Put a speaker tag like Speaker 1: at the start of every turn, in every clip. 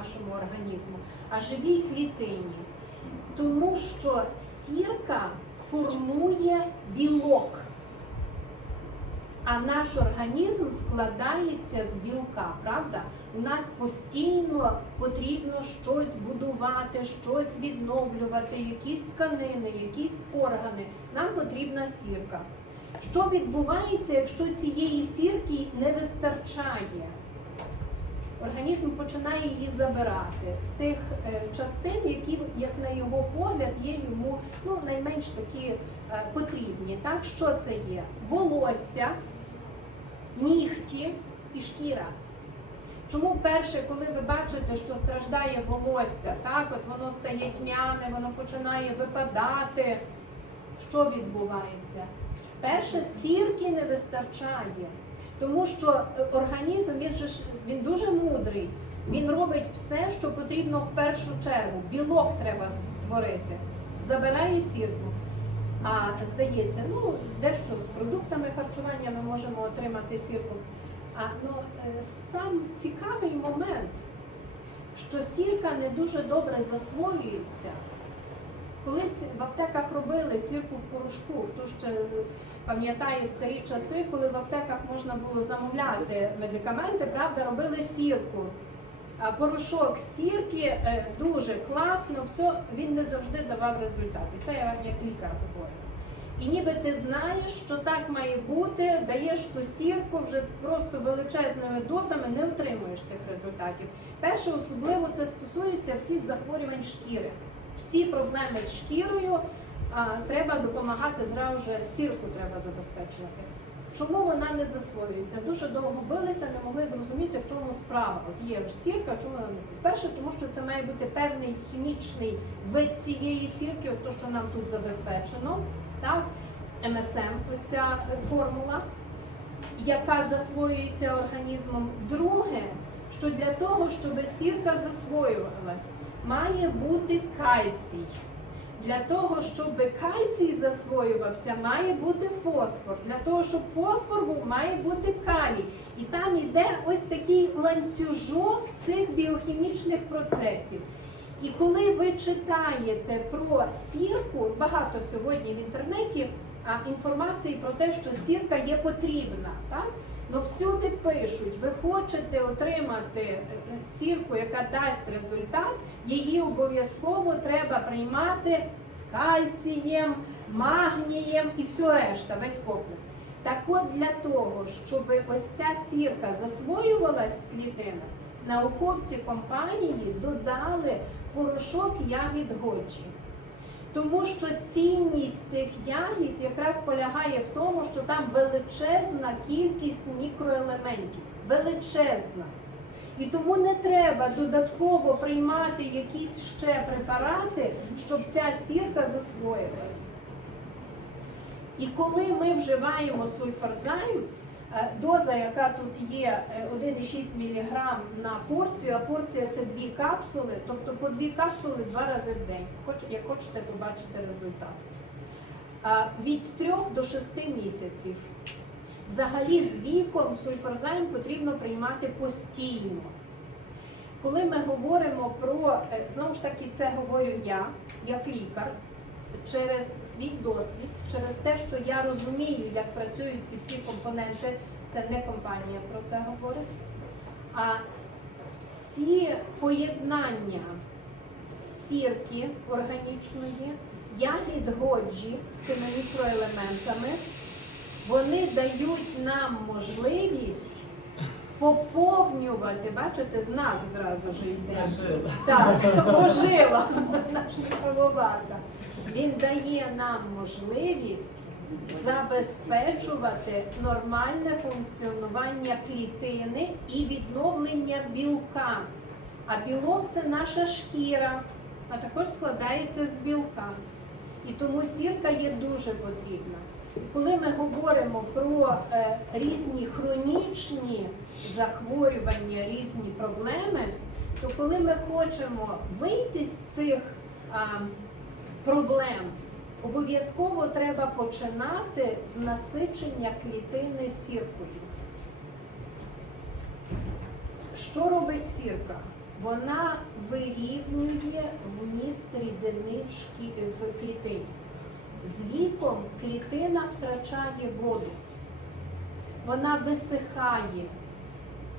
Speaker 1: нашому організму, а живій клітині. Тому що сірка формує білок, а наш організм складається з білка, правда? У нас постійно потрібно щось будувати, щось відновлювати, якісь тканини, якісь органи. Нам потрібна сірка. Що відбувається, якщо цієї сірки не вистачає? Організм починає її забирати з тих е, частин, які, як на його погляд, є йому ну, найменш такі е, потрібні. Так, що це є? Волосся, нігті і шкіра. Чому перше, коли ви бачите, що страждає волосся, так, от воно стає тьмяне, воно починає випадати, що відбувається? Перше, сірки не вистачає, тому що е, організм він же він дуже мудрий. Він робить все, що потрібно в першу чергу. Білок треба створити, забирає сірку. А здається, ну дещо з продуктами харчування ми можемо отримати сірку. А ну е, сам цікавий момент, що сірка не дуже добре засвоюється. Колись в аптеках робили сірку в порошку. Хто ще пам'ятає старі часи, коли в аптеках можна було замовляти медикаменти, правда, робили сірку. Порошок сірки е, дуже класно, все, він не завжди давав результати. Це я вам як лікар говорю. І ніби ти знаєш, що так має бути, даєш ту сірку вже просто величезними дозами, не отримуєш тих результатів. Перше, особливо це стосується всіх захворювань шкіри. Всі проблеми з шкірою а, треба допомагати зразу ж сірку треба забезпечувати. Чому вона не засвоюється? Дуже довго билися, не могли зрозуміти, в чому справа. От є сірка, чому вона не перше, тому що це має бути певний хімічний вид цієї сірки, от то, що нам тут забезпечено, так? МСМ, оця формула, яка засвоюється організмом. Друге, що для того, щоб сірка засвоювалась, має бути кальцій. Для того, щоб кальцій засвоювався, має бути фосфор. Для того, щоб фосфор був, має бути калій. І там йде ось такий ланцюжок цих біохімічних процесів. І коли ви читаєте про сірку, багато сьогодні в інтернеті інформації про те, що сірка є потрібна, так? Ну всюди пишуть, ви хочете отримати е, сірку, яка дасть результат, її обов'язково треба приймати з кальцієм, магнієм і все решта, весь комплекс. Так от для того, щоб ось ця сірка засвоювалась в клітинах, науковці компанії додали порошок ягід годжі. Тому що цінність тих ягід якраз полягає в тому, що там величезна кількість мікроелементів. Величезна. І тому не треба додатково приймати якісь ще препарати, щоб ця сірка засвоїлась. І коли ми вживаємо сульфарзайм, доза, яка тут є е, 1,6 мг на порцію, а порція це дві капсули, тобто по дві капсули два рази в день, як хочете побачити результат. Від 3 до 6 місяців. Взагалі з віком сульфарзайм потрібно приймати постійно. Коли ми говоримо про, е, знову ж таки, це говорю я, як лікар, через свій досвід, через те, що я розумію, як працюють ці всі компоненти, це не компанія про це говорить. А ці поєднання сірки органічної, ягід годжі з тими мікроелементами, вони дають нам можливість поповнювати, бачите, знак зразу ж йде. Так, ожила наша кавоварка. Він дає нам можливість забезпечувати нормальне функціонування клітини і відновлення білка. А білок це наша шкіра, а також складається з білка. І тому сірка є дуже потрібна. Коли ми говоримо про е, різні хронічні захворювання, різні проблеми, то коли ми хочемо вийти з цих а, проблем, обов'язково треба починати з насичення клітини сіркою. Що робить сірка? вона вирівнює вміст рідини в, шкі... в клітині. З віком клітина втрачає воду, вона висихає,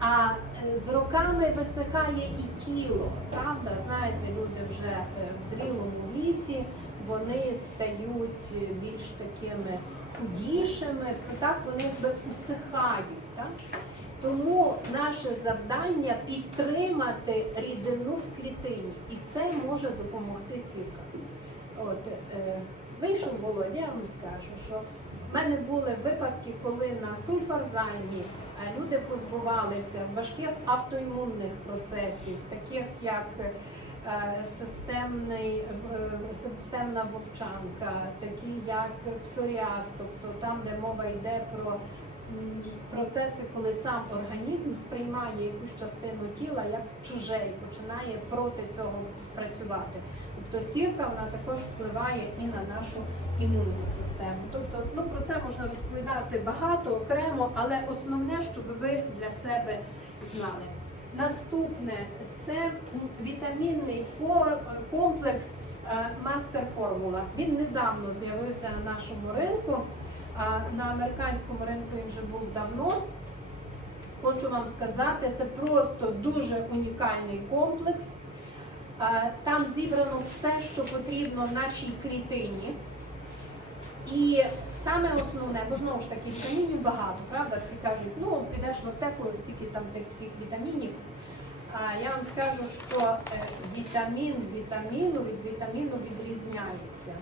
Speaker 1: а е, з роками висихає і тіло. Правда, знаєте, люди вже е, в зрілому віці вони стають більш такими худішими, так вони якби усихають. Так? Тому наше завдання підтримати рідину в клітині, і це може допомогти сірка. От, е, вийшов Володя, я вам скажу, що в мене були випадки, коли на сульфарзаймі е, люди позбувалися важких автоімунних процесів, таких як е, е, системна вовчанка, такі як псоріаз, тобто там, де мова йде про процеси, коли сам організм сприймає якусь частину тіла як чуже і починає проти цього працювати. Тобто сірка вона також впливає і на нашу імунну систему. Тобто, ну про це можна розповідати багато окремо, але основне, щоб ви для себе знали. Наступне це вітамінний комплекс Мастер Формула. Він недавно з'явився на нашому ринку. А на американському ринку він вже був давно. Хочу вам сказати, це просто дуже унікальний комплекс. Там зібрано все, що потрібно нашій клітині. І саме основне, бо знову ж таки вітамінів багато, правда? Всі кажуть, ну підеш в аптеку, стільки там тих всіх вітамінів. А я вам скажу, що е, вітамін вітаміну від вітаміну відрізняється.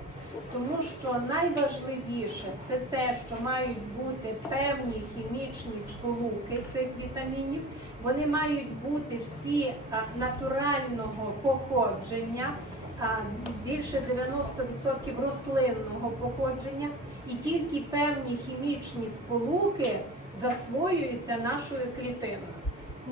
Speaker 1: Тому що найважливіше це те, що мають бути певні хімічні сполуки цих вітамінів. Вони мають бути всі натурального походження, більше 90% рослинного походження, і тільки певні хімічні сполуки засвоюються нашою клітиною.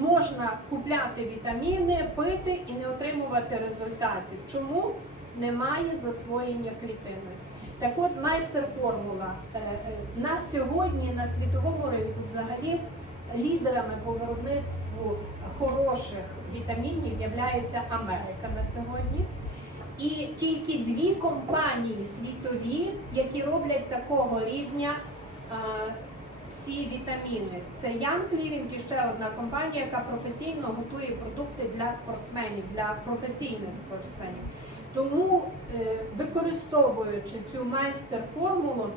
Speaker 1: Можна купляти вітаміни, пити і не отримувати результатів. Чому? Немає засвоєння клітини. Так от майстер формула Е, е, на сьогодні на світовому ринку взагалі лідерами по виробництву хороших вітамінів є Америка на сьогодні. І тільки дві компанії світові, які роблять такого рівня а, ці вітаміни. Це Young Living і ще одна компанія, яка професійно готує продукти для спортсменів, для професійних спортсменів. Тому, е, використовуючи цю майстер-формулу,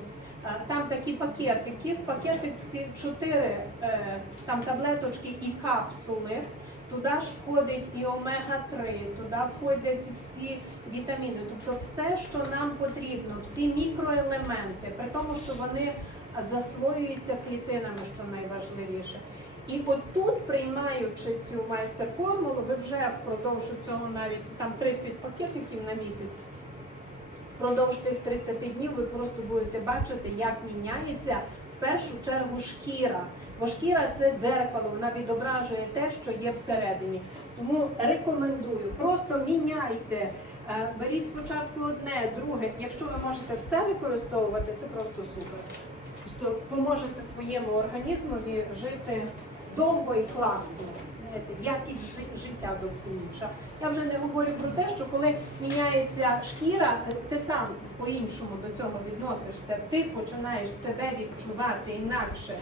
Speaker 1: е, там такі пакетики, в пакетиці чотири е, там таблеточки і капсули. Туди ж входить і омега-3, туди входять всі вітаміни, тобто все, що нам потрібно, всі мікроелементи, при тому, що вони засвоюються клітинами, що найважливіше. І от тут, приймаючи цю майстер-формулу, ви вже впродовж цього навіть там 30 пакетиків на місяць, впродовж тих 30 днів ви просто будете бачити, як міняється в першу чергу шкіра. Бо шкіра це дзеркало, вона відображує те, що є всередині. Тому рекомендую, просто міняйте. Е, Беріть спочатку одне, друге. Якщо ви можете все використовувати, це просто супер. Поможете своєму організмові жити довго і класно. Якість життя зовсім інша. Я вже не говорю про те, що коли міняється шкіра, ти сам по-іншому до цього відносишся. Ти починаєш себе відчувати інакше.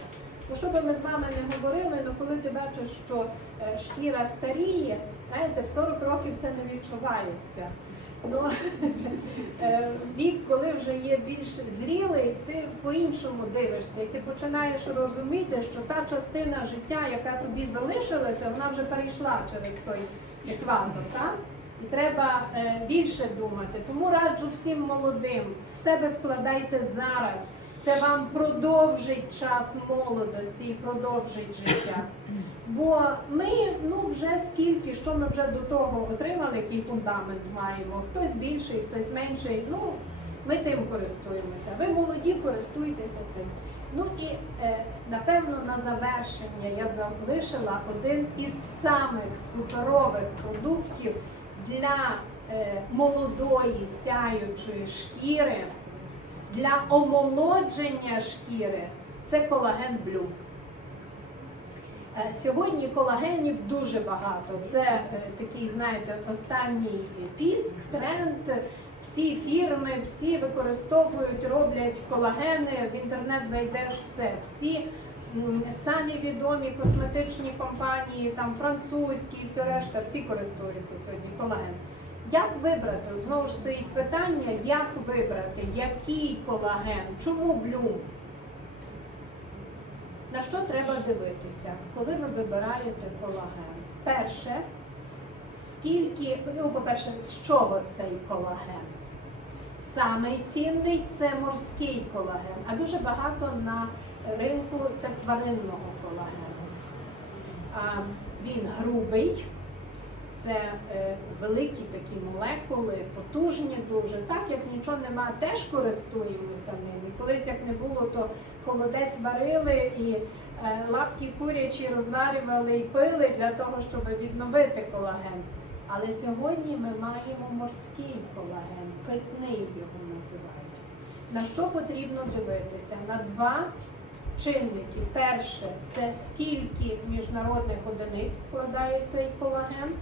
Speaker 1: Бо що би ми з вами не говорили, але коли ти бачиш, що е, шкіра старіє, знаєте, в 40 років це не відчувається. Ну, е, вік, коли вже є більш зрілий, ти по-іншому дивишся, і ти починаєш розуміти, що та частина життя, яка тобі залишилася, вона вже перейшла через той екватор. Так? І треба е, більше думати. Тому раджу всім молодим, в себе вкладайте зараз. Це вам продовжить час молодості і продовжить життя. Бо ми ну вже скільки, що ми вже до того отримали, який фундамент маємо. Хтось більший, хтось менший. Ну ми тим користуємося. Ви молоді, користуйтеся цим. Ну і е, напевно на завершення я залишила один із самих суперових продуктів для е, молодої сяючої шкіри, для омолодження шкіри. Це колаген блю. Е, Сьогодні колагенів дуже багато. Це е, такий, знаєте, останній піск, тренд. Всі фірми, всі використовують, роблять колагени. В інтернет зайдеш все. Всі самі відомі косметичні компанії, там французькі, і все решта, всі користуються сьогодні колагеном. Як вибрати? Знову ж стоїть питання, як вибрати, який колаген, чому блюм? На що треба дивитися, коли ви вибираєте колаген? Перше, скільки, ну, по-перше, з чого цей колаген? Самий цінний це морський колаген, а дуже багато на ринку це тваринного колагену. Він грубий, це е, великі такі молекули, потужні дуже. Так як нічого нема, теж користуємося ними. Колись як не було, то холодець варили і е, лапки курячі розварювали і пили для того, щоб відновити колаген. Але сьогодні ми маємо морський колаген, питний його називають. На що потрібно дивитися? На два чинники. Перше це скільки міжнародних одиниць складає цей колаген.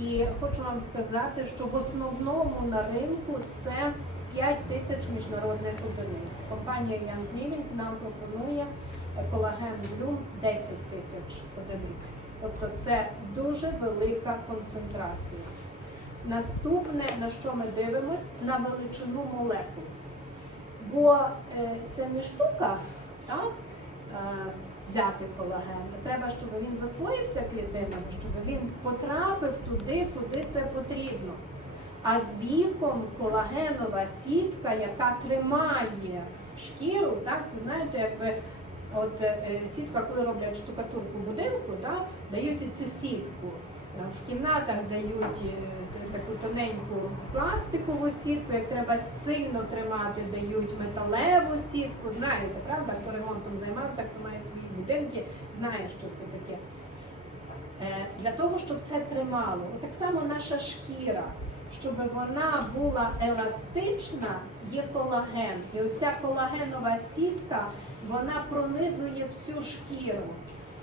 Speaker 1: І хочу вам сказати, що в основному на ринку це 5 тисяч міжнародних одиниць. Компанія Young Living нам пропонує колаген Bloom 10 тисяч одиниць. Тобто це дуже велика концентрація. Наступне, на що ми дивимось, на величину молекул. Бо е, це не штука, так? Взяти колаген. Треба, щоб він засвоївся клітинами, щоб він потрапив туди, куди це потрібно. А з віком колагенова сітка, яка тримає шкіру, так, це знаєте, якби от е, сітка, коли роблять штукатурку будинку, так, дають цю сітку. В кімнатах дають е, таку тоненьку пластикову сітку, як треба сильно тримати, дають металеву сітку. Знаєте, правда, хто ремонтом займався, хто має свої будинки, знає, що це таке. Е, Для того, щоб це тримало, так само наша шкіра, щоб вона була еластична, є колаген. І оця колагенова сітка вона пронизує всю шкіру.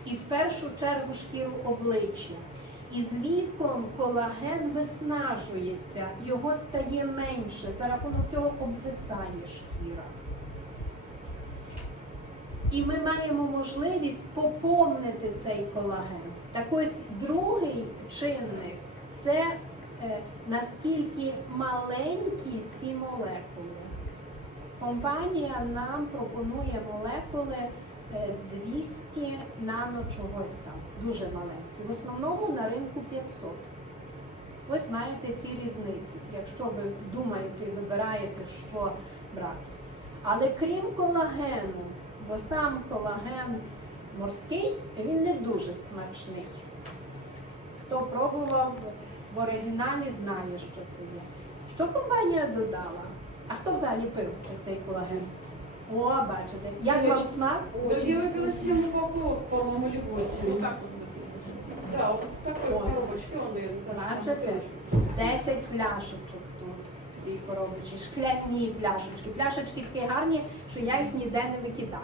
Speaker 1: І в першу чергу шкіру обличчя. І з віком колаген виснажується, його стає менше, за рахунок цього обвисає шкіра. І ми маємо можливість поповнити цей колаген. Так ось другий чинник це е, наскільки маленькі ці молекули. Компанія нам пропонує молекули 200 нано чогось там, дуже маленькі. В основному на ринку 500. Ось маєте ці різниці, якщо ви думаєте і вибираєте, що брати. Але крім колагену, бо сам колаген морський, він не дуже смачний. Хто пробував в оригіналі, знає, що це є. Що компанія додала? А хто взагалі пив цей колаген? О, бачите, як вам смак?
Speaker 2: Да я выпила 7 упаковок, по-моєму 8.
Speaker 3: Вот так вот.
Speaker 2: Да, вот такой
Speaker 1: Ой.
Speaker 2: коробочки он.
Speaker 1: Бачите? 10 пляшечок тут в цій коробочці, шкляні пляшечки. Пляшечки такі гарні, що я їх ніде не викидаю.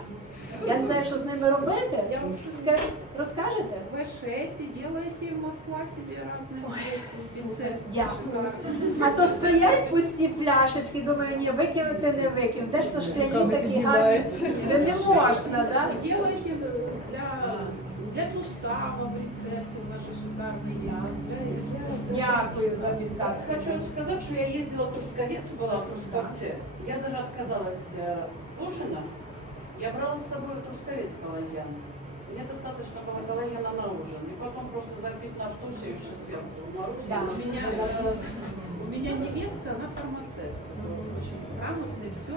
Speaker 1: Я не знаю, що з ними робити.
Speaker 3: Я вам
Speaker 1: Ска- Розкажете?
Speaker 3: В6 и делаете масла себе разные.
Speaker 1: Ой,
Speaker 3: делаете,
Speaker 1: супер,
Speaker 3: рецепты
Speaker 1: дякую.
Speaker 3: шикарные.
Speaker 1: А то стоять пусті пляшечки, думаю, ні, викинути не викину. Де ж то шкляні такі гарні? Де не можна, так?
Speaker 3: И делаете для, для суставов рецепты ваши шикарные есть. там Для,
Speaker 1: Дякую за підказку.
Speaker 2: Хочу сказать, что я ездила в Трусковец, была в Трусковце. Я даже отказалась э, от ужина. Я брала с собой в Трусковец коллаген. Мне достаточно было коллагена на ужин. И потом просто запить на автобусе еще сверху. Маруся,
Speaker 1: Да.
Speaker 3: У меня, э, у меня невеста, она фармацевт, очень грамотная, все.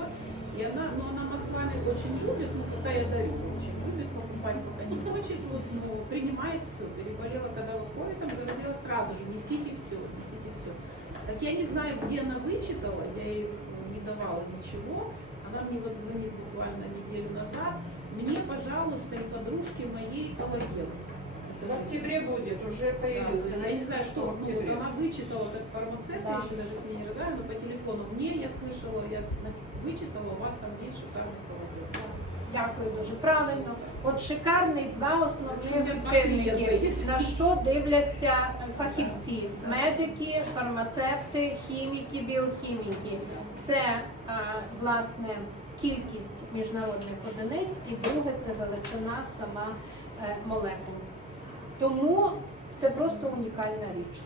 Speaker 3: И она, ну, она маслами очень любит, ну, туда я дарю, очень любит, но покупать пока не хочет, вот, ну, принимает все. Переболела, когда вот ковидом, говорила сразу же, несите все, несите все. Так я не знаю, где она вычитала, я ей ну, не давала ничего. Она мне вот звонит буквально неделю назад. Мне, пожалуйста, и подружке моей коллаген.
Speaker 2: В октябре будет, уже
Speaker 3: Да, то
Speaker 2: появился.
Speaker 3: есть я не знаю, что
Speaker 2: в
Speaker 3: ну, вот
Speaker 2: октябре.
Speaker 3: она вычитала как фармацевт,
Speaker 1: Да.
Speaker 3: я еще даже с ней не разговариваю, но по телефону мне я слышала, я на- вычитала, у вас там есть шикарный коллаген.
Speaker 1: Дякую дуже правильно. От шикарний два основних
Speaker 3: Якщо
Speaker 1: чинники, на що дивляться фахівці, медики, фармацевти, хіміки, біохіміки. Це а, власне кількість міжнародних одиниць, і друге це величина сама е, молекул. Тому це просто унікальна річ.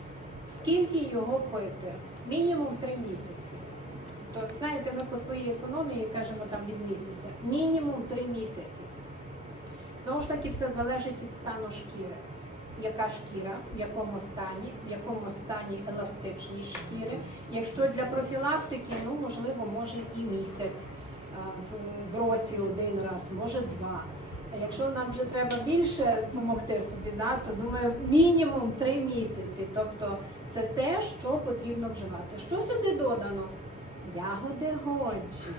Speaker 1: Скільки його пити? Мінімум три місяці. То знаєте, ми по своїй економії кажемо там від місяця. Мінімум три місяці. Знову ж таки, все залежить від стану шкіри. Яка шкіра, в якому стані, в якому стані еластичність шкіри. Якщо для профілактики, ну можливо, може і місяць в році один раз, може два. А якщо нам вже треба більше допомогти собі, да, то думаю, мінімум три місяці. Тобто це те, що потрібно вживати. Що сюди додано? Ягоди годжі.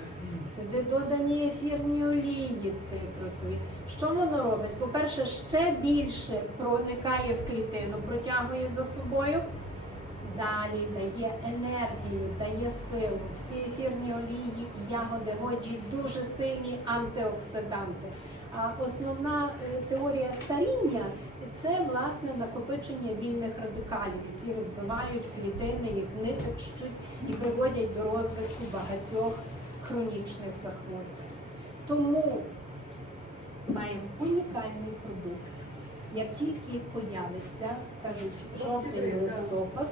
Speaker 1: Сюди додані ефірні олії цитрусові. Що воно робить? По-перше, ще більше проникає в клітину, протягує за собою. Далі дає енергію, дає силу. Всі ефірні олії, ягоди годжі дуже сильні антиоксиданти. А основна е, теорія старіння це власне накопичення вільних радикалів, які розбивають клітини, їх нищать і приводять до розвитку багатьох хронічних захворювань. Тому маємо унікальний продукт. Як тільки появиться, кажуть, жовтий листопад,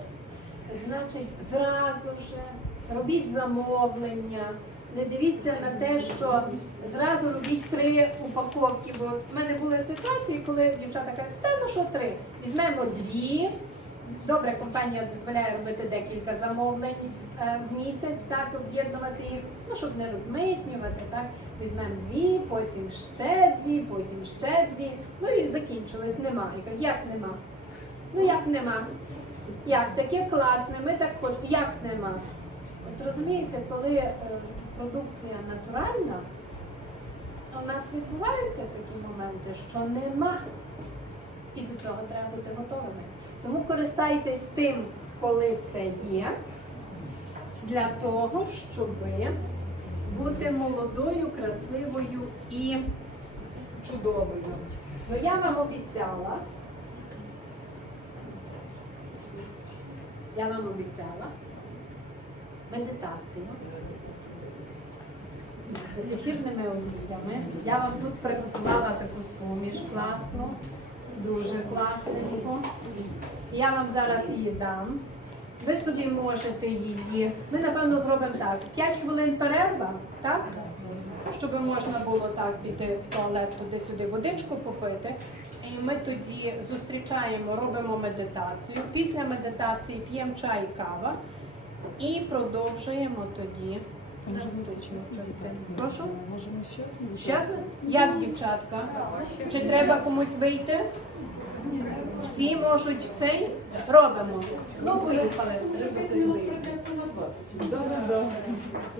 Speaker 1: значить зразу ж робіть замовлення. Не дивіться на те, що зразу робіть три упаковки. Бо в мене були ситуації, коли дівчата кажуть, та ну що три, візьмемо дві. Добре, компанія дозволяє робити декілька замовлень е, в місяць, так, об'єднувати їх, ну, щоб не розмитнювати, так. Візьмемо дві, потім ще дві, потім ще дві. Ну і закінчилось, нема. Я кажу, як нема? Ну як нема? Як? Таке класне, ми так хочемо. Як нема? От розумієте, коли е, продукція натуральна, у нас відбуваються такі моменти, що нема. І до цього треба бути готовими. Тому користайтесь тим, коли це є, для того, щоб бути молодою, красивою і чудовою. Ну я вам обіцяла. Я вам обіцяла медитацію з ефірними оліями. Я вам тут приготувала таку суміш класну, дуже класненьку. Я вам зараз її дам. Ви собі можете її. Ми напевно зробимо так. 5 хвилин перерва, так? Щоб можна було так піти в туалет туди-сюди водичку попити. І ми тоді зустрічаємо, робимо медитацію. Після медитації п'ємо чай, кава і продовжуємо тоді. Прошу?
Speaker 4: Можемо зараз
Speaker 1: Як дівчатка? Чи треба комусь вийти? Всі можуть в цей? Робимо. Ну, поїхали.
Speaker 2: Репетируем придется на 20.
Speaker 4: Да, да, да.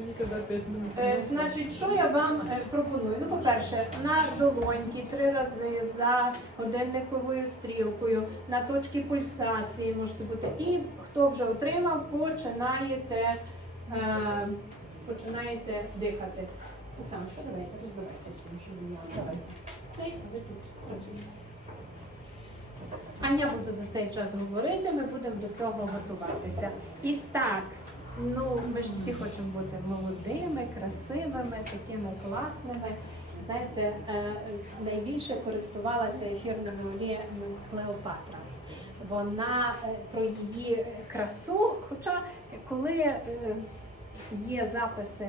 Speaker 4: Ніколи п'ять минут.
Speaker 1: Е, Значить, що я вам е, пропоную? Ну, по-перше, на долоньки три рази за годинниковою стрілкою, на точки пульсації можете бути. І хто вже отримав, починаєте, е, починаєте дихати. Оксаночка, давайте, роздавайтеся, щоб я давайте. Цей, ви тут працюєте. А я буду за цей час говорити, ми будемо до цього готуватися. І так, ну ми ж всі хочемо бути молодими, красивими, такими класними. Знаєте, е, найбільше користувалася ефірними оліями Клеопатра. Вона е, про її красу, хоча коли е, є записи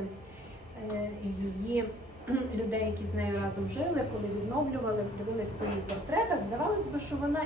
Speaker 1: е, її людей, які з нею разом жили, коли відновлювали, дивились по її портретах, здавалось би, що вона